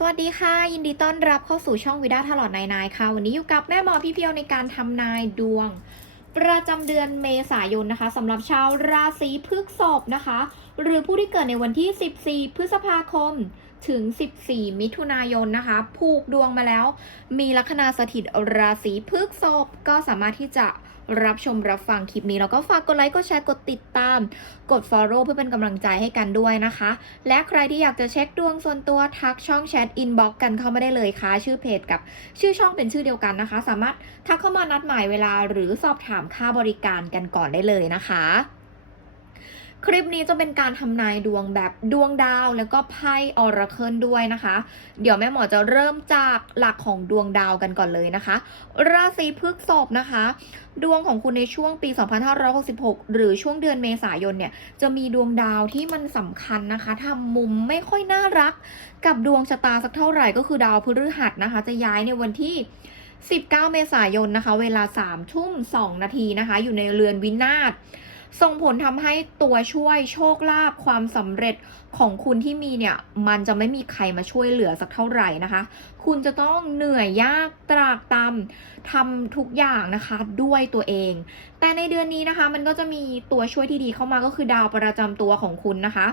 สวัสดีค่ะ ยินดีต้อนรับเข้าสู่ช่องวิดาทลอดนายนายค่ะ วันนี้อยู่กับแม่หมอพี่เพียวในการทำนายดวง ประจำเดือนเมษายนนะคะสำหรับชาวราศีพฤษภนะคะ หรือผู้ที่เกิดในวันที่ 14 พฤษภาคมถึง 14 มิถุนายนนะคะ ผูกดวงมาแล้ว มีลัคนาสถิตราศีพฤษภก็สามารถที่จะ รับชมรับฟังคลิปนี้ แล้วก็ฝากกดไลค์กดแชร์กดติดตาม กด follow เพื่อเป็นกำลังใจให้กันด้วยนะคะ และใครที่อยากจะเช็คดวงส่วนตัวทักช่องแชทอินบ็อกกันเข้ามาได้เลยค่ะ ชื่อเพจกับชื่อช่องเป็นชื่อเดียวกันนะคะ สามารถทักเข้ามานัดหมายเวลาหรือสอบถามค่าบริการกันก่อนได้เลยนะคะ คลิปนี้จะเป็นการทำนายดวงแบบดวงดาว แล้วก็ไพ่ออราเคิลด้วยนะคะ เดี๋ยวแม่หมอจะเริ่มจากหลักของดวงดาวกันก่อนเลยนะคะ ราศีพฤษภนะคะ ดวงของคุณในช่วงปี 2566 หรือช่วงเดือนเมษายนเนี่ยจะมีดวงดาวที่มันสำคัญนะคะทำมุมไม่ค่อยน่ารักกับดวงชะตาสักเท่าไหร่ก็คือดาวพฤหัสนะคะ จะย้ายในวันที่19 เมษายนนะคะ เวลา3ทุ่ม2นาทีนะคะ อยู่ในเรือนวินาศ ส่งผลทำให้ตัวช่วยโชคลาภความสำเร็จของคุณที่มีเนี่ย มันจะไม่มีใครมาช่วยเหลือสักเท่าไหร่นะคะ คุณจะต้องเหนื่อยยากตรากตำทำทุกอย่างนะคะ ด้วยตัวเอง แต่ในเดือนนี้นะคะ มันก็จะมีตัวช่วยที่ดีเข้ามาก็คือดาวประจำตัวของคุณนะคะ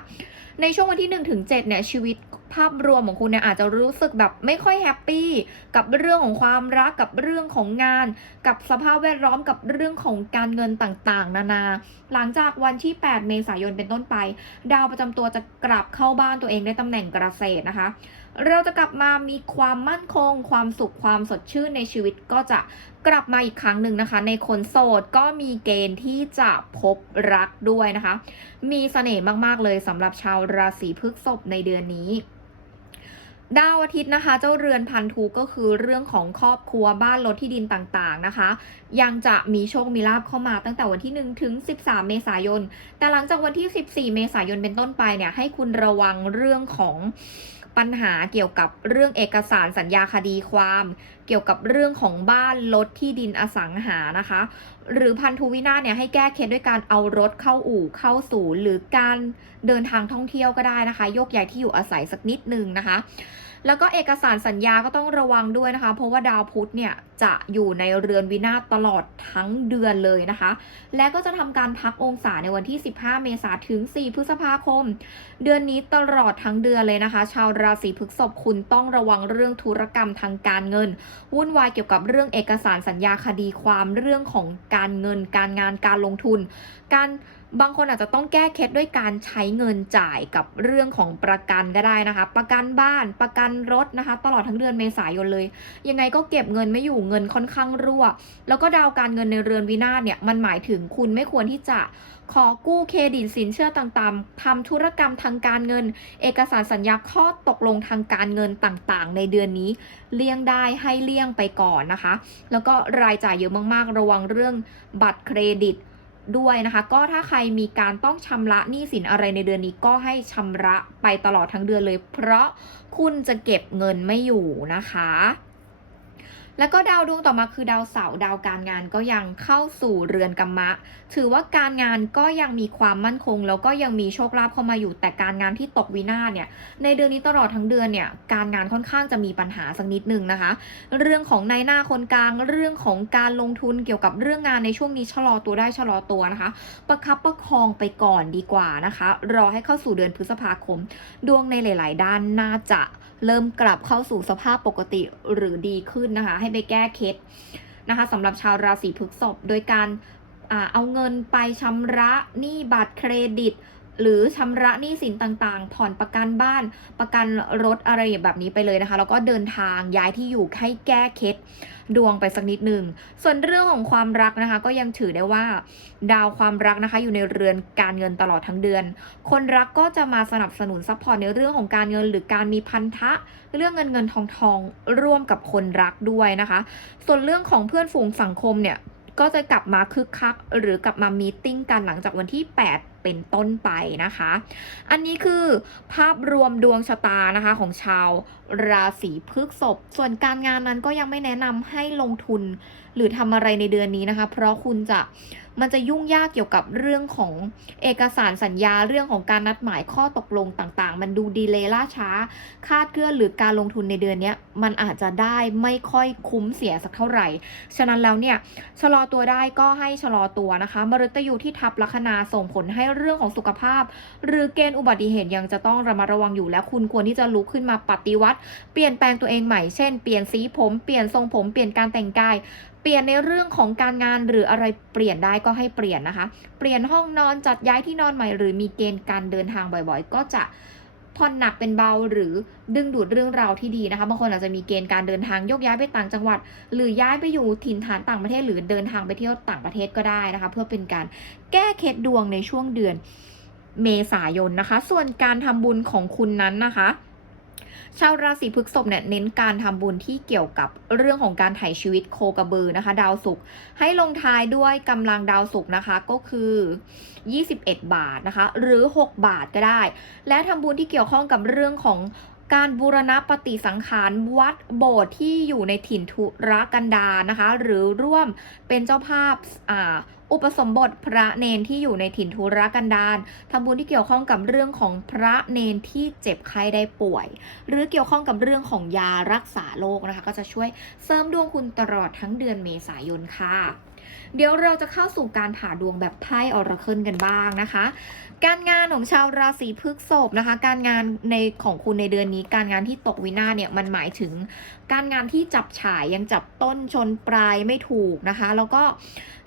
ในช่วงวันที่1ถึง7เนี่ยชีวิต ภาพรวมของคุณเนี่ยอาจจะรู้สึกแบบไม่ค่อยแฮปปี้กับเรื่องของความรักกับเรื่องของงาน กับสภาพแวดล้อมกับเรื่องของการเงินต่างๆ นานา หลังจากวันที่ 8 เมษายนเป็นต้นไป ดาวประจำตัวจะกลับเข้าบ้านตัวเองในตำแหน่งเกษตรนะคะ เราจะกลับมามีความมั่นคง ความสุขความสดชื่นในชีวิตก็จะกลับมาอีกครั้งหนึ่งนะคะ ในคนโสดก็มีเกณฑ์ที่จะพบรักด้วยนะคะ มีเสน่ห์มาก ๆ เลยสำหรับชาวราศีพฤษภในเดือนนี้ ดาวอาทิตย์นะคะ เจ้าเรือนพันธุก็คือเรื่องของครอบครัวบ้านรถที่ดินต่างๆนะคะ ยังจะมีโชคมีลาบเข้ามาตั้งแต่วันที่ 1 ถึง 13 เมษายน แต่หลังจากวันที่ 14 เมษายนเป็นต้นไปเนี่ยให้คุณระวังเรื่องของ ปัญหาเกี่ยวกับเรื่องเอกสารสัญญาคดีความ เกี่ยวกับเรื่องของบ้านรถที่ดินอสังหานะคะ หรือพันธุวินาศเนี่ยให้แก้เคสด้วยการเอารถเข้าอู่เข้าศูนย์หรือการเดินทางท่องเที่ยวก็ได้นะคะ ยกย้ายที่อยู่อาศัยสักนิดนึงนะคะ แล้วก็เอกสารสัญญาก็ต้องระวังด้วยนะคะ เพราะว่าดาวพุธเนี่ยจะอยู่ในเรือนวินาศตลอดทั้งเดือนเลยนะคะ และก็จะทำการพักองศาในวันที่ 15 เมษายนถึง 4 พฤษภาคม เดือนนี้ตลอดทั้งเดือนเลยนะคะ ชาวราศีพฤษภคุณต้องระวังเรื่องธุรกรรมทางการเงิน วุ่นวายเกี่ยวกับเรื่องเอกสารสัญญาคดีความเรื่องของการเงิน การงานการลงทุน การ บางคนอาจจะต้องแก้เคล็ดด้วยการใช้เงินจ่ายกับเรื่องของประกันก็ได้นะคะ ประกันบ้านประกันรถนะคะ ตลอดทั้งเดือนเมษายนเลย ยังไงก็เก็บเงินไม่อยู่เงินค่อนข้างรั่ว แล้วก็ดาวการเงินในเรือนวินาศเนี่ยมันหมายถึงคุณไม่ควรที่จะขอกู้เครดิตสินเชื่อต่างๆทำธุรกรรมทางการเงิน เอกสารสัญญาข้อตกลงทางการเงินต่างๆ ในเดือนนี้ เลี่ยงได้ให้เลี่ยงไปก่อนนะคะ แล้วก็รายจ่ายเยอะมากๆ ระวังเรื่องบัตรเครดิต ด้วยนะคะ ก็ถ้าใครมีการต้องชำระหนี้สินอะไรในเดือนนี้ก็ให้ชำระไปตลอดทั้งเดือนเลย เพราะคุณจะเก็บเงินไม่อยู่นะคะ แล้วก็ดาวดวงต่อมาคือดาวเสาร์ดาวการงานก็ยังเข้าสู่เรือนกัมมะ ถือว่าการงานก็ยังมีความมั่นคง แล้วก็ยังมีโชคลาภเข้ามาอยู่แต่การงานที่ตกวินาศเนี่ยในเดือนนี้ตลอดทั้งเดือนเนี่ยการงานค่อนข้างจะมีปัญหาสักนิดนึงนะคะ เรื่องของในหน้าคนกลางเรื่องของการลงทุนเกี่ยวกับเรื่องงานในช่วงนี้ชะลอตัวได้ชะลอตัวนะคะ ประคับประคองไปก่อนดีกว่านะคะ รอให้เข้าสู่เดือนพฤษภาคม ดวงในหลาย ๆ ด้านน่าจะ เริ่มกลับเข้าสู่สภาพปกติหรือดีขึ้นนะคะ ให้ไปแก้เคล็ดนะคะสำหรับชาวราศีพฤษภโดยการอเอาเงินไปชำระหนี้บัตรเครดิต หรือชำระหนี้สินต่างๆ ผ่อนประกันบ้าน ประกันรถอะไรแบบนี้ไปเลยนะคะ แล้วก็เดินทางย้ายที่อยู่ให้แก้เคล็ด ดวงไปสักนิดหนึ่ง ส่วนเรื่องของความรักนะคะ ก็ยังถือได้ว่า ดาวความรักนะคะ อยู่ในเรือนการเงินตลอดทั้งเดือน คนรักก็จะมาสนับสนุนซัพพอร์ตในเรื่องของการเงิน หรือการมีพันธะ เรื่องเงินเงินทองทองร่วมกับคนรักด้วยนะคะ ส่วนเรื่องของเพื่อนฝูงสังคมเนี่ยก็จะกลับมาคึกคัก หรือกลับมามีติ้งกันหลังจากวันที่ 8 เป็นต้นไปนะคะ อันนี้คือภาพรวมดวงชะตานะคะของชาวราศีพฤษภส่วนการงานนั้นก็ยังไม่แนะนำให้ลงทุน หรือทำอะไรในเดือนนี้นะคะ เพราะคุณจะมันจะยุ่งยากเกี่ยวกับเรื่องของเอกสารสัญญาเรื่องของการนัดหมายข้อตกลงต่างๆ มันดูดีเลย์ล่าช้า คาดเคลื่อนหรือการลงทุนในเดือนนี้มันอาจจะได้ไม่ค่อยคุ้มเสียสักเท่าไหร่ ฉะนั้นแล้วเนี่ยชะลอตัวได้ก็ให้ชะลอตัวนะคะมฤตยูที่ทับลัคนาส่งผลให้เรื่องของสุขภาพ หรือเกณฑ์อุบัติเหตุยังจะต้องระมัดระวังอยู่และคุณควรที่จะลุกขึ้นมาปฏิวัติ เปลี่ยนแปลงตัวเองใหม่ เช่น เปลี่ยนสีผม เปลี่ยนทรงผม เปลี่ยนการแต่งกายเปลี่ยนในเรื่องของการงานหรืออะไรเปลี่ยนได้ก็ให้เปลี่ยนนะคะ เปลี่ยนห้องนอนจัดย้ายที่นอนใหม่ หรือมีเกณฑ์การเดินทางบ่อยๆ ก็จะ ผ่อนหนักเป็นเบาหรือดึงดูดเรื่องราวที่ดีนะคะ บางคนอาจจะมีเกณฑ์การเดินทางโยกย้ายไปต่างจังหวัด หรือย้ายไปอยู่ถิ่นฐานต่างประเทศ หรือเดินทางไปเที่ยวต่างประเทศก็ได้นะคะ เพื่อเป็นการแก้เคล็ดดวงในช่วงเดือนเมษายนนะคะ ส่วนการทำบุญของคุณนั้นนะคะ ชาวราศีพฤษภเนี่ยเน้นการทำบุญที่เกี่ยวกับเรื่องของการไถ่ชีวิตโคกระบือนะคะ ดาวศุกร์ให้ลงท้ายด้วยกำลังดาวศุกร์นะคะก็คือ 21 บาทนะคะ หรือ 6 บาทก็ได้ และทำบุญที่เกี่ยวข้องกับเรื่องของ การบูรณปฏิสังขารวัดโบสถ์ที่อยู่ในถิ่นทุรกันดานะคะ หรือร่วมเป็นเจ้าภาพอ่าอุปสมบทพระเนนที่อยู่ในถิ่นทุรกันดารทำบุญที่เกี่ยวข้องกับเรื่องของพระเนนที่เจ็บไข้ได้ป่วย หรือเกี่ยวข้องกับเรื่องของยารักษาโรคนะคะ ก็จะช่วยเสริมดวงคุณตลอดทั้งเดือนเมษายนค่ะ เดี๋ยวเราจะเข้าสู่การผ่าดวงแบบไพ่ออราเคิลกันบ้างนะคะ การงานของชาวราศีพฤษภนะคะ การงานในของคุณในเดือนนี้ การงานที่ตกวินาศเนี่ยมันหมายถึง การงานที่จับฉายยังจับต้นชนปลายไม่ถูกนะคะ แล้วก็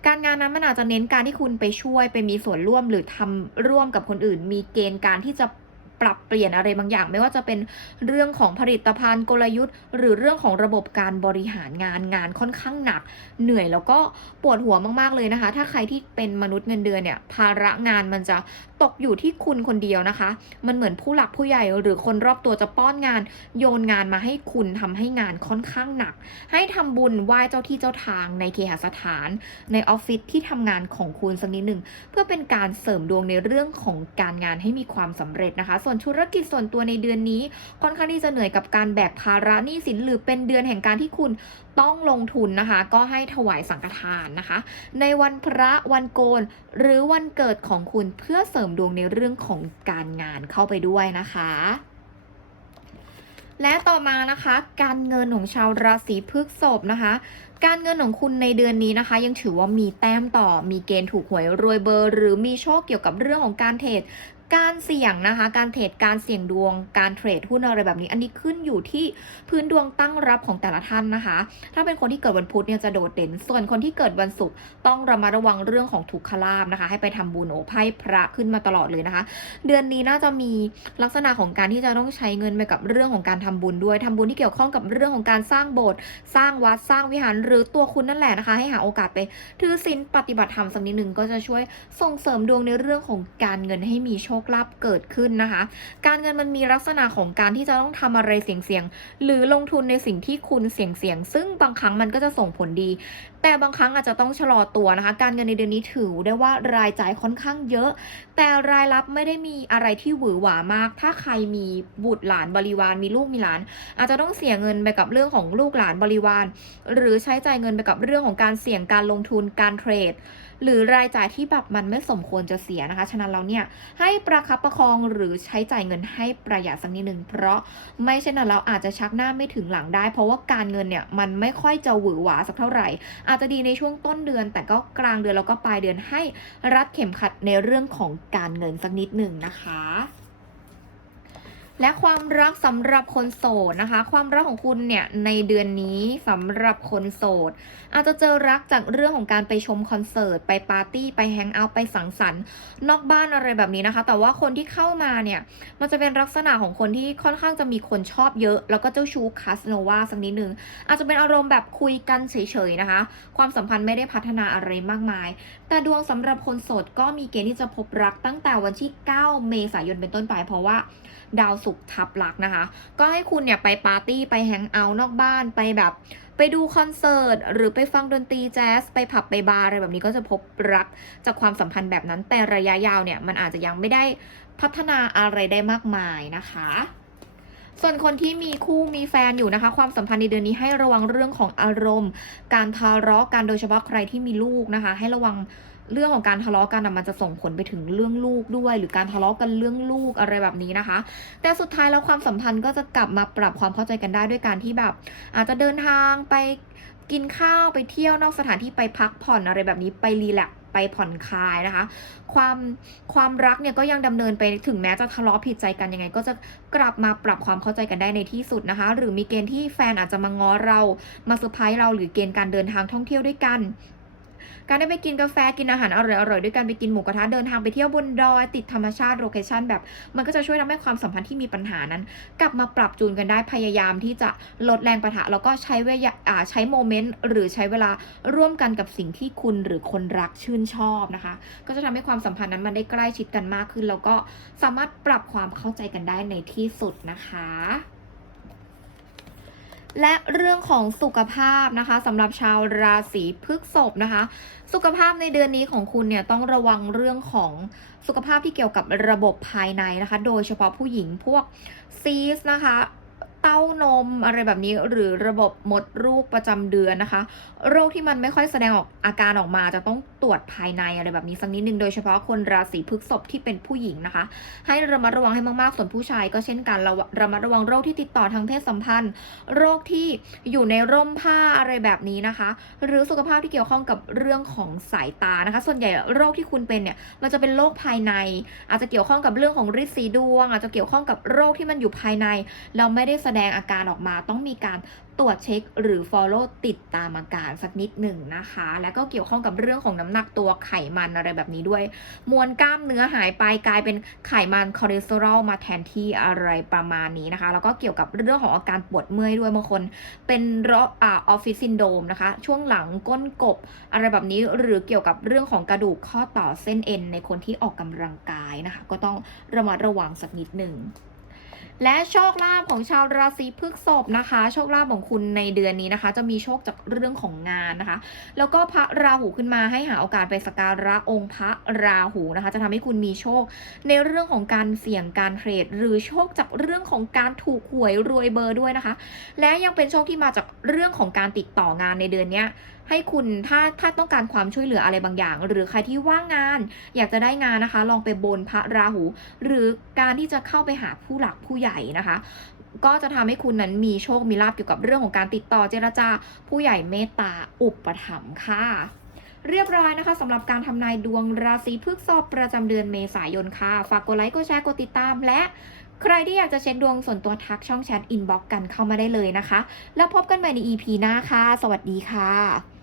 การงานนั้นมันอาจจะเน้นการที่คุณไปช่วยไปมีส่วนร่วมหรือทำร่วมกับคนอื่น มีเกณฑ์การที่จะ ปรับเปลี่ยนอะไรบางอย่าง ไม่ว่าจะเป็นเรื่องของผลิตภัณฑ์กลยุทธ์ หรือเรื่องของระบบการบริหารงานงานค่อนข้างหนัก เหนื่อยแล้วก็ปวดหัวมากๆเลยนะคะ ถ้าใครที่เป็นมนุษย์เงินเดือนเนี่ยภาระงานมันจะตกอยู่ที่คุณคนเดียวนะคะ มันเหมือนผู้หลักผู้ใหญ่หรือคนรอบตัวจะป้อนงาน โยนงานมาให้คุณทำให้งานค่อนข้างหนัก ให้ทำบุญไหว้เจ้าที่เจ้าทางในเคหสถาน ในออฟฟิศที่ทำงานของคุณสักนิดหนึ่งเพื่อเป็นการเสริมดวงในเรื่องของการงานให้มีความสำเร็จนะคะ ส่วนธุรกิจส่วนตัวในเดือนนี้ค่อนข้างที่จะเหนื่อยกับการแบกภาระหนี้สินหรือเป็นเดือนแห่งการที่คุณ ต้องลงทุนนะคะ ก็ให้ถวายสังฆทานนะคะ ในวันพระวันโกน หรือวันเกิดของคุณเพื่อเสริมดวงในเรื่องของการงานเข้าไปด้วยนะคะและต่อมานะคะ การเงินของชาวราศีพฤษภนะคะ การเงินของคุณในเดือนนี้นะคะ ยังถือว่ามีแต้มต่อมีเกณฑ์ถูกหวยรวยเบอร์ หรือมีโชคเกี่ยวกับเรื่องของการเทรด การเสี่ยงนะคะ การเทรดการเสี่ยงดวง การเทรดหุ้นอะไรแบบนี้ อันนี้ขึ้นอยู่ที่พื้นดวงตั้งรับของแต่ละท่านนะคะ ถ้าเป็นคนที่เกิดวันพุธเนี่ยจะโดดเด่น ส่วนคนที่เกิดวันศุกร์ต้องระมัดระวังเรื่องของทุกขลาบนะคะ ให้ไปทำบุญโอไพ่พระขึ้นมาตลอดเลยนะคะ เดือนนี้น่าจะมีลักษณะของการที่จะต้องใช้เงินไปกับเรื่องของการทำบุญด้วยทำบุญที่เกี่ยวข้องกับเรื่องของการสร้างโบสถ์สร้างวัดสร้างวิหารหรือตัวคุณนั่นแหละนะคะ ให้หาโอกาสไปถือศีลปฏิบัติธรรมสักนิดหนึ่งก็จะช่วยส่งเสริมดวงในเรื่องของการเงินให้มีโชคลาภเกิดขึ้นนะคะ การเงินมันมีลักษณะของการที่จะต้องทำอะไรเสี่ยงๆหรือลงทุนในสิ่งที่คุณเสี่ยงๆซึ่งบางครั้งมันก็จะส่งผลดีแต่บางครั้งอาจจะต้องชะลอตัวนะคะ การเงินในเดือนนี้ถือได้ว่ารายจ่ายค่อนข้างเยอะ แต่รายรับไม่ได้มีอะไรที่หวือหวามาก ถ้าใครมีบุตรหลานบริวารมีลูกมีหลาน อาจจะต้องเสียเงินไปกับเรื่องของลูกหลานบริวาร หรือใช้จ่ายเงินไปกับเรื่องของการเสี่ยงการลงทุนการเทรด หรือรายจ่ายที่แบบมันไม่สมควรจะเสียนะคะ ฉะนั้นเราเนี่ยให้ประคับประคองหรือใช้จ่ายเงินให้ประหยัดสักนิดหนึ่งเพราะไม่เช่นนั้นเราอาจจะชักหน้าไม่ถึงหลังได้ เพราะว่าการเงินเนี่ยมันไม่ค่อยจะหวือหวาสักเท่าไหร่อาจจะดีในช่วงต้นเดือน แต่ก็กลางเดือนแล้วก็ปลายเดือนให้รัดเข็มขัดในเรื่องของการเงินสักนิดหนึ่งนะคะ และความรักสำหรับคนโสดนะคะ ความรักของคุณเนี่ยในเดือนนี้สำหรับคนโสด อาจจะเจอรักจากเรื่องของการไปชมคอนเสิร์ต ไปปาร์ตี้ไปแฮงเอาท์ไปสังสรรค์ นอกบ้านอะไรแบบนี้นะคะ แต่ว่าคนที่เข้ามาเนี่ยมันจะเป็นลักษณะของคนที่ค่อนข้างจะมีคนชอบเยอะ แล้วก็เจ้าชู้คาสโนวาสักนิดนึงอาจจะเป็นอารมณ์แบบคุยกันเฉยๆนะคะ ความสัมพันธ์ไม่ได้พัฒนาอะไรมากมาย แต่ดวงสำหรับคนโสดก็มีเกณฑ์ที่จะพบรักตั้งแต่วันที่ 9 เมษายนเป็นต้นไป เพราะว่าดาวศุกร์ทับลักนะคะ ก็ให้คุณเนี่ยไปปาร์ตี้ไปแฮงเอาท์นอกบ้านไปแบบไปดูคอนเสิร์ตหรือไปฟังดนตรีแจ๊สไปผับไปบาร์อะไรแบบนี้ก็จะพบรักจากความสัมพันธ์แบบนั้นแต่ระยะยาวเนี่ยมันอาจจะยังไม่ได้พัฒนาอะไรได้มากมายนะคะ ส่วนคนที่มีคู่มีแฟนอยู่นะคะ ความสัมพันธ์ในเดือนนี้ให้ระวังเรื่องของอารมณ์ การทะเลาะกันโดยเฉพาะใครที่มีลูกนะคะ ให้ระวัง เรื่องของการทะเลาะกันนะมันจะส่งผลไปถึงเรื่องลูกด้วย หรือการทะเลาะกันเรื่องลูกอะไรแบบนี้นะคะ แต่สุดท้ายแล้วความสัมพันธ์ก็จะกลับมาปรับความเข้าใจกันได้ด้วยการที่แบบ อาจจะเดินทางไปกินข้าวไปเที่ยวนอกสถานที่ไปพักผ่อนอะไรแบบนี้ไปรีแลกไปผ่อนคลายนะคะ ความความรักเนี่ยก็ยังดำเนินไปถึงแม้จะทะเลาะผิดใจกันยังไง ก็จะกลับมาปรับความเข้าใจกันได้ในที่สุดนะคะ หรือมีเกณฑ์ที่แฟนอาจจะมาง้อเรามาเซอร์ไพรส์เราหรือเกณฑ์การเดินทางท่องเที่ยวด้วยกัน การได้ไปกินกาแฟกินอาหารอร่อยๆด้วยกันไปกินหมูกระทะเดินทางไปเที่ยวบนดอยติดธรรมชาติโลเคชั่นแบบ มันก็จะช่วยทำให้ความสัมพันธ์ที่มีปัญหานั้น กลับมาปรับจูนกันได้พยายามที่จะลดแรงประทะแล้วก็ใช้เวลาอ่าใช้โมเมนต์หรือใช้เวลาร่วมกันกับสิ่งที่คุณหรือคนรักชื่นชอบนะคะ ก็จะทำให้ความสัมพันธ์นั้นมันได้ใกล้ชิดกันมากขึ้น แล้วก็สามารถปรับความเข้าใจกันได้ในที่สุดนะคะ และเรื่องของสุขภาพนะคะสำหรับชาวราศีพฤษภนะคะ สุขภาพในเดือนนี้ของคุณเนี่ยต้องระวังเรื่องของสุขภาพที่เกี่ยวกับระบบภายในนะคะ โดยเฉพาะผู้หญิงพวกซีสนะคะ เต้านมอะไรแบบนี้ หรือระบบมดลูกประจำเดือนนะคะ โรคที่มันไม่ค่อยแสดงออกอาการออกมาจะต้องตรวจภายในอะไรแบบนี้สักนิดนึงโดยเฉพาะคนราศีพฤษภที่เป็นผู้หญิงนะคะ ให้ระมัดระวังให้มากๆส่วนผู้ชายก็เช่นกันระระมัดระวังโรคที่ติดต่อทางเพศสัมพันธ์ โรคที่อยู่ในร่มผ้าอะไรแบบนี้นะคะ หรือสุขภาพที่เกี่ยวข้องกับเรื่องของสายตานะคะ ส่วนใหญ่โรคที่คุณเป็นเนี่ยมันจะเป็นโรคภายใน อาจจะเกี่ยวข้องกับเรื่องของริดสีดวง อาจจะเกี่ยวข้องกับโรคที่มันอยู่ภายใน เราไม่ได้แสสดงอาการออกมาต้องมีการตรวจเช็คหรือ follow ติดตามอาการสักนิดหนึ่งนะคะ แล้วก็เกี่ยวข้องกับเรื่องของน้ำหนักตัวไขมันอะไรแบบนี้ด้วย มวลกล้ามเนื้อหายไปกลายเป็นไขมันคอเลสเตอรอลมาแทนที่อะไรประมาณนี้นะคะ แล้วก็เกี่ยวกับเรื่องของอาการปวดเมื่อยด้วยบางคน เป็นโรคอ่าออฟฟิศซินโดมนะคะ ช่วงหลังก้นกบอะไรแบบนี้หรือเกี่ยวกับเรื่องของกระดูกข้อต่อเส้นเอ็นในคนที่ออกกำลังกายนะคะ ก็ต้องระมัดระวังสักนิดหนึ่ง และโชคลาภของชาวราศีพฤษภนะคะ โชคลาภของคุณในเดือนนี้นะคะ จะมีโชคจากเรื่องของงานนะคะ แล้วก็พระราหูขึ้นมาให้หาโอกาสไปสักการะองค์พระราหูนะคะ จะทำให้คุณมีโชค ในเรื่องของการเสี่ยงการเทรดหรือโชคจากเรื่องของการถูกหวยรวยเบอร์ด้วยนะคะ และยังเป็นโชคที่มาจากเรื่องของการติดต่องานในเดือนนี้ ให้คุณถ้าถ้าต้องการความช่วยเหลืออะไรบางอย่าง หรือใครที่ว่างงาน อยากจะได้งานนะคะ ลองไปบนพระราหู หรือการที่จะเข้าไปหาผู้หลักผู้ใหญ่นะคะ ก็จะทำให้คุณนั้นมีโชคมีลาภเกี่ยวกับเรื่องของการติดต่อเจรจา ผู้ใหญ่เมตตาอุปถัมภ์ค่ะเรียบร้อยนะคะสำหรับการทำนายดวงราศีพฤษภประจำเดือนเมษายนค่ะ ฝากกดไลค์กดแชร์กดติดตามและใครที่อยากจะเช็คดวงส่วนตัวทักช่องแชทอินบ็อกกันเข้ามาได้เลยนะคะ แล้วพบกันใหม่ใน EP หน้าค่ะ สวัสดีค่ะ